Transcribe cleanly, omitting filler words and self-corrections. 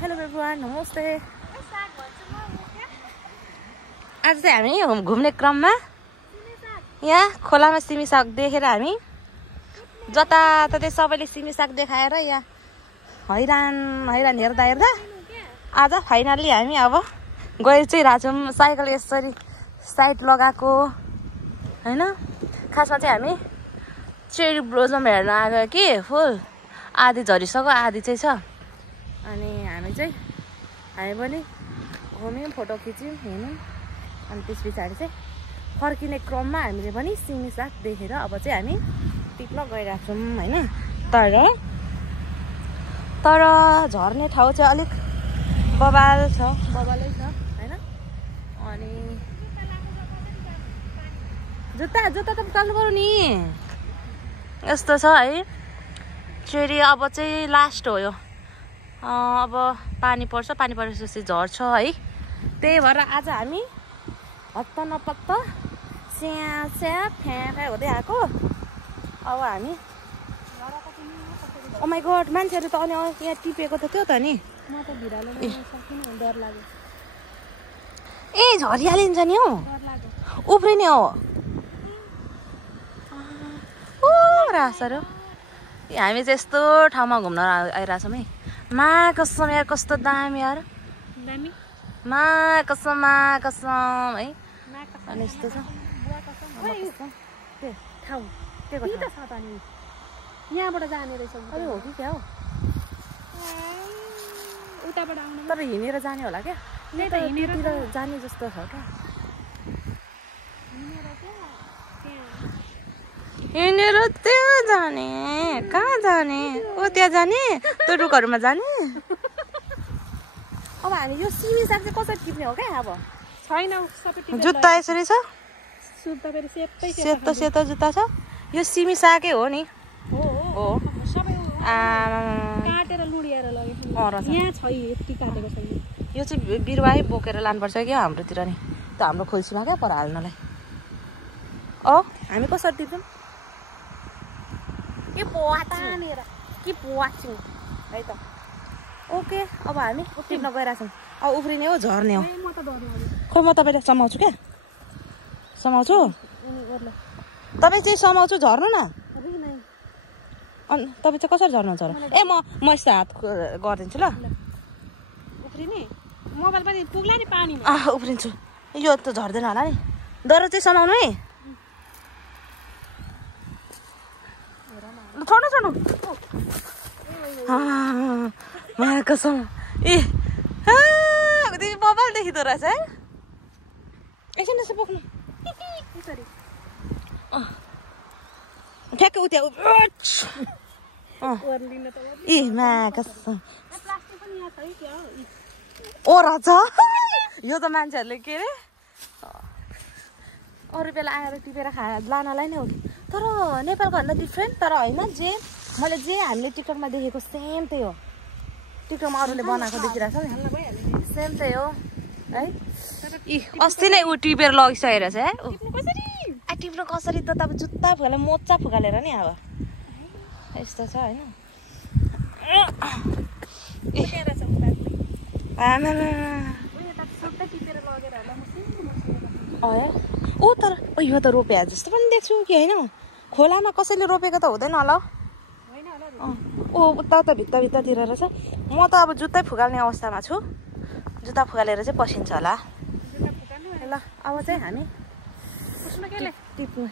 Hello everyone, नमस्ते। आज चाहिँ हामी घुम्ने क्रममा यहाँ खोलामा सिमी साग देखेर हामी जताततै सबैले सिमी साग देखाएर यहाँ हैरान हेर्दा हेर्दा आज फाइनल्ली हामी अब गएर चाहिँ रहेछौँ। साइकल यसरी साइड लगाएको हैन। खासमा चाहिँ हामी चेरी ब्लोजम हेर्न आएको कि फुल आधी झरिसक्यो, आधी चाहिँ छ। अनि हामी पनि घुम्यौँ, फोटो खिच्यौँ, हेर्यौँ। अनि त्यस पछाडि चाहिँ फर्किने क्रममा हामीले पनि सिमी साग देखेर अब चाहिँ हामी टिप्न गइरहेको छौँ हैन। तर झर्ने ठाउँ चाहिँ अलिक बबालै छ हैन। अनि जुत्ता त चाल्नु पर्यो नि। यस्तो छ है चेरी। अब चाहिँ लास्ट हो यो। अब पानी परेपछि झर्छ है। त्यही भएर आज हामी हत्त नपत्त स्या फ्या हुँदै आएको। अब हामी ओ माइ गॉड, मान्छेहरू त अनि यहाँ टिपेको त थियो त नि। म त भिरालो सकिन, डर लाग्यो। ए झरिहालिन्छ नि हौ, उफ्रिने हो। ओ रासरो हामी चाहिँ यस्तो ठाउँमा घुम्न आइरहेछौँ है। मा कसम यार, कस्तो दामी यार, दामी मा कसम है। अनि यस्तो छ ठाउँ यहाँबाट जाने रहेछ। अरे हो कि क्या हो, उताबाट आउनु। तर हिँडेर जाने होला क्या, हिँडेर जाने जस्तो छ क्या। हिँडेर त्यहाँ जाने, कहाँ जाने? ओ त्यहाँ जाने, त्यो रुखहरूमा जाने। अब हामी यो सिमी साग चाहिँ कसरी टिप्ने हो क्या? अब छैन सबै जुत्ता यसरी छ, सेतो जुत्ता छ। यो सिमी सागै हो नि। हो सबै काटेर लुडिएर लगे। यहाँ छ यति काटेको छैन। यो चाहिँ बिरुवाै बोकेर लानुपर्छ क्या हाम्रोतिर नि। त हाम्रो खोल्सीमा क्या पर हाल्नलाई। हामी कसरी टिप्छौँ? के पोवाच्छौँ है त। ओके, अब हामी टिप्न गइरहेछौँ। अब उफ्रिने हो, झर्ने हो। खो म तपाईँलाई समाउँछु क्या, समाउँछु। तपाईँ चाहिँ समाउँछु, झर्नु न। अनि तपाईँ चाहिँ कसरी झर्नुहुन्छ र? ए म यस्तो हात गरिदिन्छु ल। उफ्रिने मोबाइल पनि पुग्ला नि पानीमा। उफ्रिन्छु। यो त झर्दैन होला नि। डर चाहिँ समाउनु है। छोड्नु माया कसम। ए तिमी मोबाइल देखिँदो रहेछ है। एकछिन यसो बोक्नु ठ्याक्कै उता। ए माया कसम। ओ रहेछ यो त मान्छेहरूले के अरे अरू बेला आएर टिपेर लानलाई नै हो। तर नेपालको भन्दा डिफ्रेन्ट। तर होइन, हामीले टिकटकमा देखेको सेम त्यही हो। टिकटकमा अरूले बनाएको देखिरहेको छ नि, सेम त्यही हो है। अस्ति नै ऊ टिपेर लगिसकेर छ है। टिप्नु कसरी त अब जुत्ता फुकालेर मोजा फुकालेर नि। अब यस्तो छ होइन। ओ तर यो त रोपे जस्तो पनि देख्छु कि होइन। खोलामा कसैले रोपेको त हुँदैन होला। ओ उता त भित्तातिर रहेछ। म त अब जुत्तै फुकाल्ने अवस्थामा छु। जुत्ता फुकालेर चाहिँ पसिन्छ होला ल। अब चाहिँ हामी टिप्ने